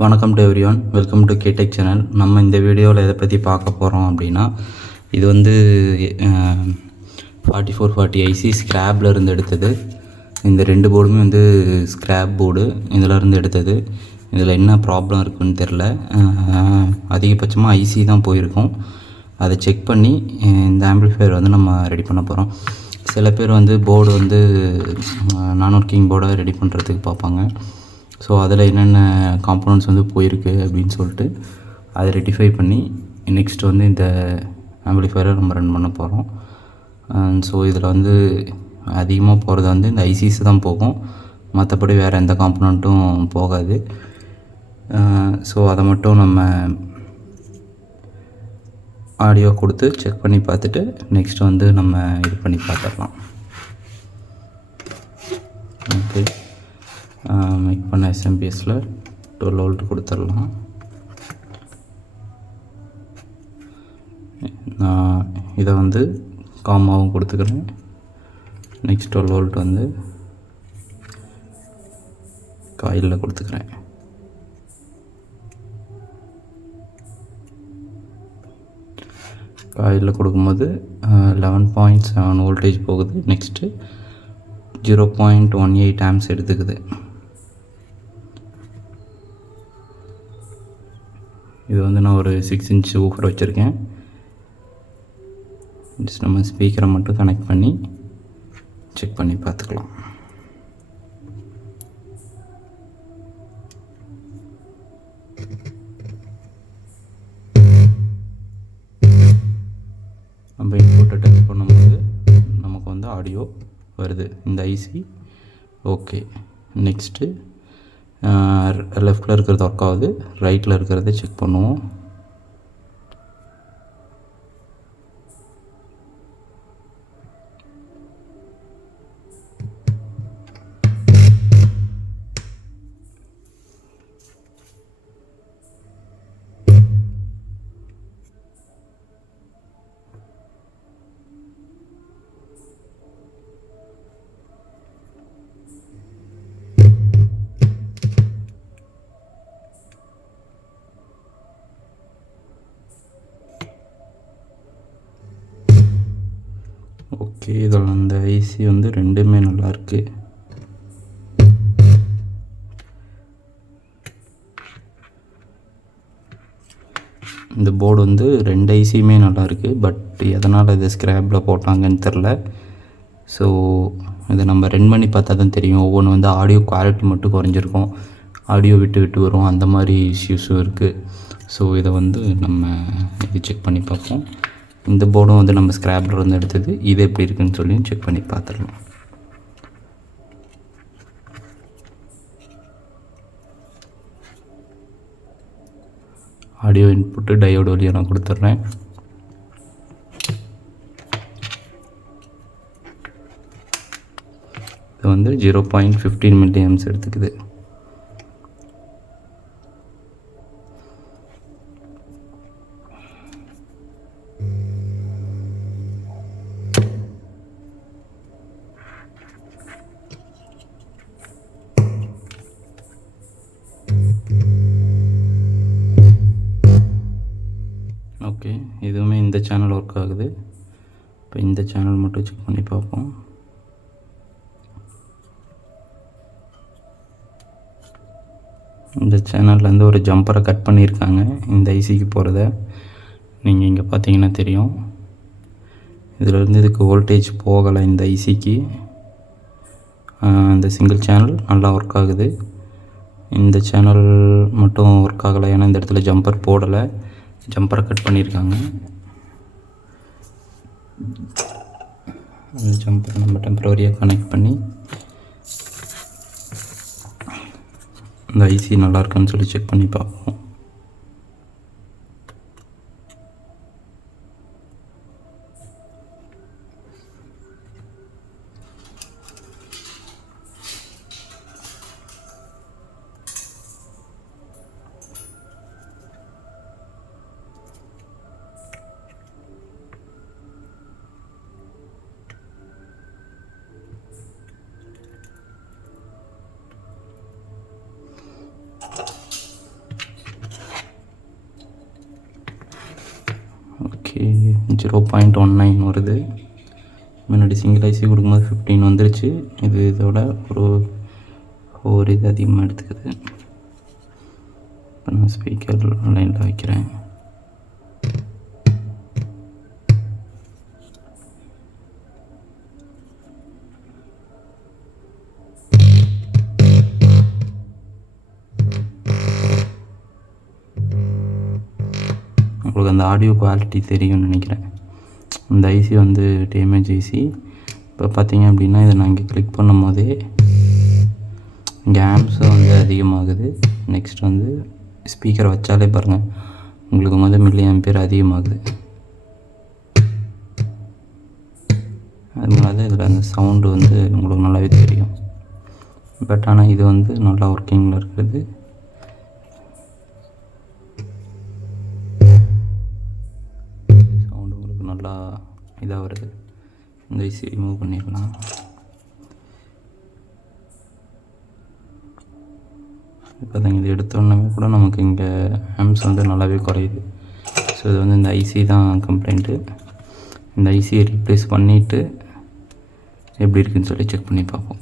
வணக்கம் to everyone, welcome to Katech channel. நம்ம இந்த வீடியோவில் எதை பற்றி பார்க்க போகிறோம் அப்படின்னா, இது வந்து 4440 ஐசி ஸ்க்ராப்பில் இருந்து எடுத்தது. இந்த ரெண்டு போர்டுமே வந்து ஸ்க்ராப் போர்டு, இதில் இருந்து எடுத்தது. இதில் என்ன ப்ராப்ளம் இருக்குதுன்னு தெரில. அதிகபட்சமாக ஐசி தான் போயிருக்கும். அதை செக் பண்ணி இந்த ஆம்பிளிஃபையர் வந்து நம்ம ரெடி பண்ண போகிறோம். சில பேர் வந்து போர்டு வந்து நான் ஒர்க்கிங் போர்டை ரெடி பண்ணுறதுக்கு பார்ப்பாங்க. ஸோ அதில் என்னென்ன காம்போனன்ட்ஸ் வந்து போயிருக்கு அப்படின்னு சொல்லிட்டு அதை ரெட்டிஃபை பண்ணி நெக்ஸ்ட் வந்து இந்த ஆம்பிளிஃபையரை நம்ம ரன் பண்ண போகிறோம். ஸோ இதில் வந்து அதிகமாக போகிறது வந்து இந்த ஐசிஸ் தான் போகும், மற்றபடி வேறு எந்த காம்போனண்ட்டும் போகாது. ஸோ அதை மட்டும் நம்ம ஆடியோ கொடுத்து செக் பண்ணி பார்த்துட்டு நெக்ஸ்ட் வந்து நம்ம இது பண்ணி பார்த்துடலாம். ஓகே, மேக் பண்ண எஸ்எம்பிஎஸில் 12 வோல்ட் கொடுத்துடலாம். நான் இதை வந்து காமாவும் கொடுத்துக்கிறேன். நெக்ஸ்ட் 12 வோல்ட் வந்து காயிலில் கொடுத்துக்கிறேன். காயிலில் கொடுக்கும்போது 11.7 வோல்டேஜ் போகுது. நெக்ஸ்ட்டு 0.18 ஆம்ஸ் எடுத்துக்குது. இது வந்து நான் ஒரு 6 இன்ச் ஊஃபர் வச்சுருக்கேன். ஜஸ்ட் நம்ம ஸ்பீக்கரை மட்டும் கனெக்ட் பண்ணி செக் பண்ணி பார்த்துக்கலாம். நம்ம இன்புட்டை டச் பண்ணும்போது நமக்கு வந்து ஆடியோ வருது, இந்த ஐசி. ஓகே, நெக்ஸ்ட்டு லெஃப்டில் இருக்கிறது ஒர்க் ஆகுது, ரைட்டில் இருக்கிறத செக் பண்ணுவோம். ஓகே, இதில் அந்த ஐசி வந்து ரெண்டுமே நல்லாயிருக்கு. இந்த போர்டு வந்து ரெண்டு ஐசியுமே நல்லாயிருக்கு. பட் எதனால் இது ஸ்க்ராப்பில் போட்டாங்கன்னு தெரில. ஸோ இதை நம்ம ரன் பண்ணி பார்த்தா தான் தெரியும். ஒவ்வொன்று வந்து ஆடியோ குவாலிட்டி மட்டும் குறைஞ்சிருக்கும், ஆடியோ விட்டு விட்டு வரும், அந்த மாதிரி இஷ்யூஸும் இருக்குது. ஸோ இதை வந்து நம்ம இது செக் பண்ணி பார்ப்போம். இந்த போர்டும் வந்து நம்ம ஸ்க்ராப்பில் இருந்து எடுத்தது. இது எப்படி இருக்குன்னு சொல்லி செக் பண்ணி பார்த்துடலாம். ஆடியோ இன்புட்டு டயோடு வழியாக நான் கொடுத்துட்றேன். இது வந்து 0.15 மில்லி ஆம்ஸ் எடுத்துக்குது. ஓகே, இதுவுமே இந்த சேனல் ஒர்க் ஆகுது. இப்போ இந்த சேனல் மட்டும் செக் பண்ணி பார்ப்போம். இந்த சேனல்லேருந்து ஒரு ஜம்பரை கட் பண்ணியிருக்காங்க இந்த ஐசிக்கு போகிறத. நீங்கள் இங்கே பார்த்தீங்கன்னா தெரியும். இதிலேருந்து இதுக்கு வோல்டேஜ் போகலை இந்த ஐசிக்கு. இந்த சிங்கிள் சேனல் நல்லா ஒர்க் ஆகுது, இந்த சேனல் மட்டும் ஒர்க் ஆகலை. ஏன்னா இந்த இடத்துல ஜம்பர் போடலை, ஜம்பரை கட் பண்ணியிருக்காங்க. அந்த ஜம்பரை நம்ம டெம்பரரியாக கனெக்ட் பண்ணி இந்த ஐசி நல்லா இருக்கான்னு சொல்லி செக் பண்ணி பார்ப்போம். ஓகே 0.19 வருது. முன்னாடி சிங்கிள் ஐசி கொடுக்கும்போது 15 வந்துருச்சு. இதோட ஒரு இது அதிகமாக எடுத்துக்குது. இப்போ நான் ஸ்பீக்கர் லைனில் வைக்கிறேன். உங்களுக்கு அந்த ஆடியோ குவாலிட்டி தெரியும்னு நினைக்கிறேன். இந்த ஐசி வந்து டேமேஜ் ஐசி. இப்போ பார்த்தீங்க அப்படின்னா இதை நான் இங்கே கிளிக் பண்ணும் போதே இங்கே ஆம்ஸும் வந்து அதிகமாகுது. நெக்ஸ்ட் வந்து ஸ்பீக்கரை வச்சாலே பாருங்கள் உங்களுக்கு வந்து மில்லி ஆம்பியர் அதிகமாகுது. அதனால தான் இதில் அந்த சவுண்டு வந்து உங்களுக்கு நல்லாவே தெரியும். பட் ஆனால் இது வந்து நல்லா ஒர்க்கிங்கில் இருக்குது. சவுண்டு உங்களுக்கு நல்லா இதாக வருது. இந்த ஐசி ரிமூவ் பண்ணிடலாம். இப்போ தான் இது எடுத்தோன்னே கூட நமக்கு இங்கே ஆம்ஸ் வந்து நல்லாவே குறையுது. ஸோ இது வந்து இந்த ஐசி தான் கம்ப்ளைண்ட்டு. இந்த ஐசியை ரீப்ளேஸ் பண்ணிவிட்டு எப்படி இருக்குன்னு சொல்லி செக் பண்ணி பார்ப்போம்.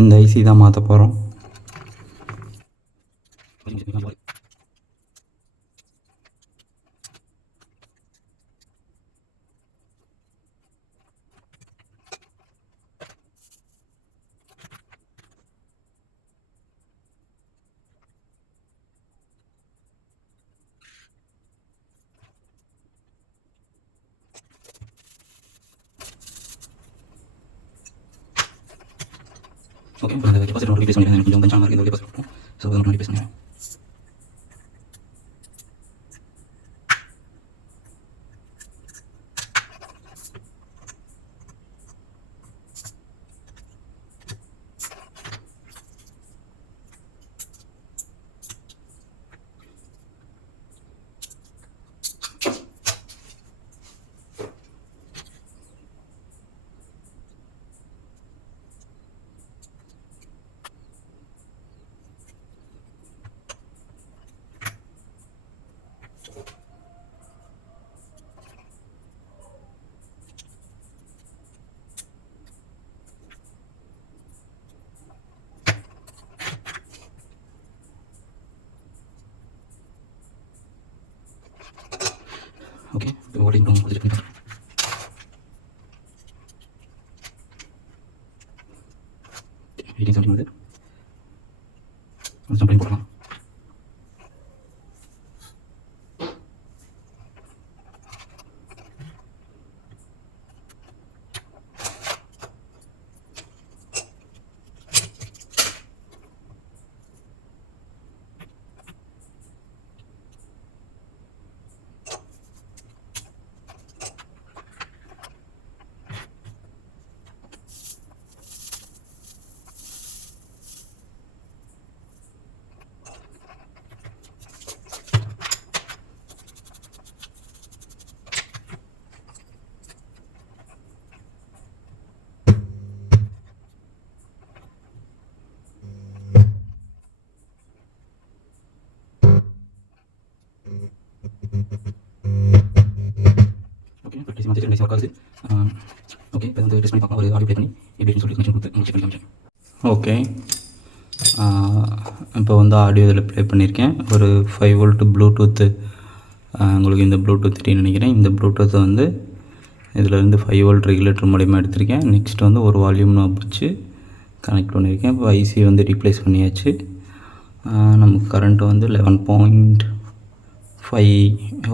இந்த ஐசி தான் மாற்ற போகிறோம். ஓகே, இப்போ அந்த கெப்பாசிட்டர் ரீப்ளேஸ் பண்ணிடுறேன். கொஞ்சம் கொஞ்சம் மார்க் இந்த கெப்பாசிட்டர். ஸோ அதை நான் ரீப்ளேஸ் பண்ணுறேன். ஓகே, இப்போ ஓடிங் ப்ரௌன் கொடுத்துட்டு பண்ணி பார்க்குறேன். எயிட்டீன் 17 வருது. ஜம்ப் பண்ணி போடலாம். ஓகே, ப்ராக்டிஸ் மாதிரி ரெண்டு ஒர்க் ஆகுது. ஓகே, இப்போ வந்து டெஸ்ட் பண்ணி பார்க்கலாம். ஒரு ஆடியோ ப்ளே பண்ணி எப்படின்னு சொல்லி கனெக்ஷன் கொடுத்து செக் பண்ணி காமிச்சேன். ஓகே, இப்போ வந்து ஆடியோ இதில் ப்ளே பண்ணியிருக்கேன். ஒரு 5 வோல்ட் ப்ளூடூத்து, உங்களுக்கு இந்த ப்ளூடூத் தெரியும்னு நினைக்கிறேன். இந்த ப்ளூடூத்தை வந்து இதிலேருந்து 5 வோல்ட் ரெகுலேட்டர் மூலிமா எடுத்திருக்கேன். நெக்ஸ்ட் வந்து ஒரு வால்யூம் நாப் வச்சு கனெக்ட் பண்ணியிருக்கேன். இப்போ ஐசி வந்து ரீப்ளேஸ் பண்ணியாச்சு. நமக்கு கரண்ட்டு வந்து 11.5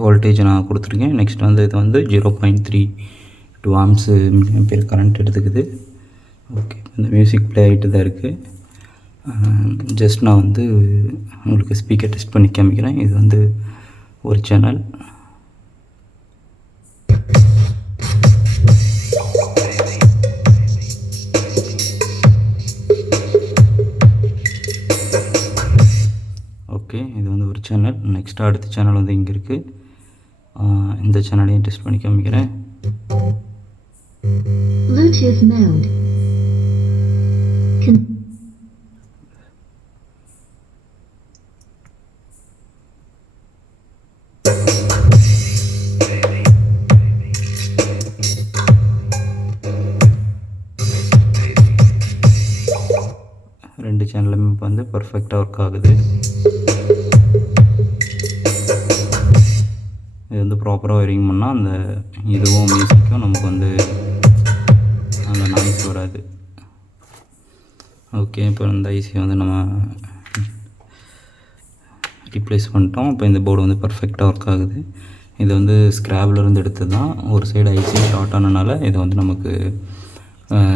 வோல்டேஜ் நான் கொடுத்துருக்கேன். நெக்ஸ்ட் வந்து இது வந்து 0.32 ஆம்ஸு பேர் கரண்ட் எடுத்துக்குது. ஓகே, இந்த மியூசிக் ப்ளே ஆகிட்டு தான் இருக்குது. ஜஸ்ட் நான் வந்து உங்களுக்கு ஸ்பீக்கர் டெஸ்ட் பண்ணி காமிக்கிறேன். இது வந்து ஒரு சேனல். ஓகே, இது வந்து ஒரு சேனல். நெக்ஸ்ட் அடுத்த சேனல் வந்து இங்கே இருக்குது. இந்த சேனலையும் டெஸ்ட் பண்ணி காமிக்கிறேன். Bluetooth mode. ரெண்டு சேனலுமே இப்போ வந்து பர்ஃபெக்டாக ஒர்க் ஆகுது. இது வந்து ப்ராப்பராக ஒயரிங் பண்ணால் அந்த இதுவும் மியூசிக்கும் நமக்கு வந்து அந்த நாய்ஸ் வராது. ஓகே, இப்போ இந்த ஐசி வந்து நம்ம ரீப்ளேஸ் பண்ணிட்டோம். இப்போ இந்த போர்டு வந்து பர்ஃபெக்டாக ஒர்க் ஆகுது. இது வந்து ஸ்க்ராப்லேருந்து எடுத்தது தான். ஒரு சைடு ஐசி ஷார்ட் ஆனனால இதை வந்து நமக்கு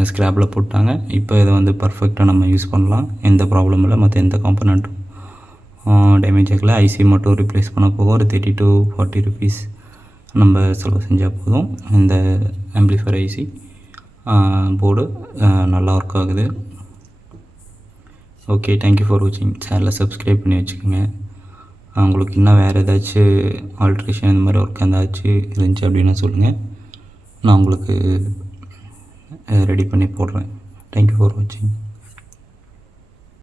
ஸ்க்ராப்பில் போட்டாங்க. இப்போ இதை வந்து பர்ஃபெக்டாக நம்ம யூஸ் பண்ணலாம். எந்த ப்ராப்ளமும் இல்லை. மற்ற எந்த காம்பனண்ட்டும் டேமேஜ் ஆகலை. ஐசி மட்டும் ரீப்ளேஸ் பண்ண போக ஒரு 30 to 40 rupees நம்ம செலவு செஞ்சால் போதும். இந்த ஆம்பிளிஃபையர் ஐசி போர்டு நல்லா ஒர்க் ஆகுது. ஓகே, தேங்க்யூ ஃபார் வாட்சிங். சேனலை சப்ஸ்கிரைப் பண்ணி வச்சுக்கோங்க. உங்களுக்கு இன்னும் வேறு ஏதாச்சும் ஆல்ட்ரேஷன் இந்த மாதிரி ஒர்க் ஏதாச்சும் இருந்துச்சு அப்படின்னா சொல்லுங்கள். நான் உங்களுக்கு ரெடி பண்ணி போடுறேன். தேங்க்யூ ஃபார் வாட்சிங்.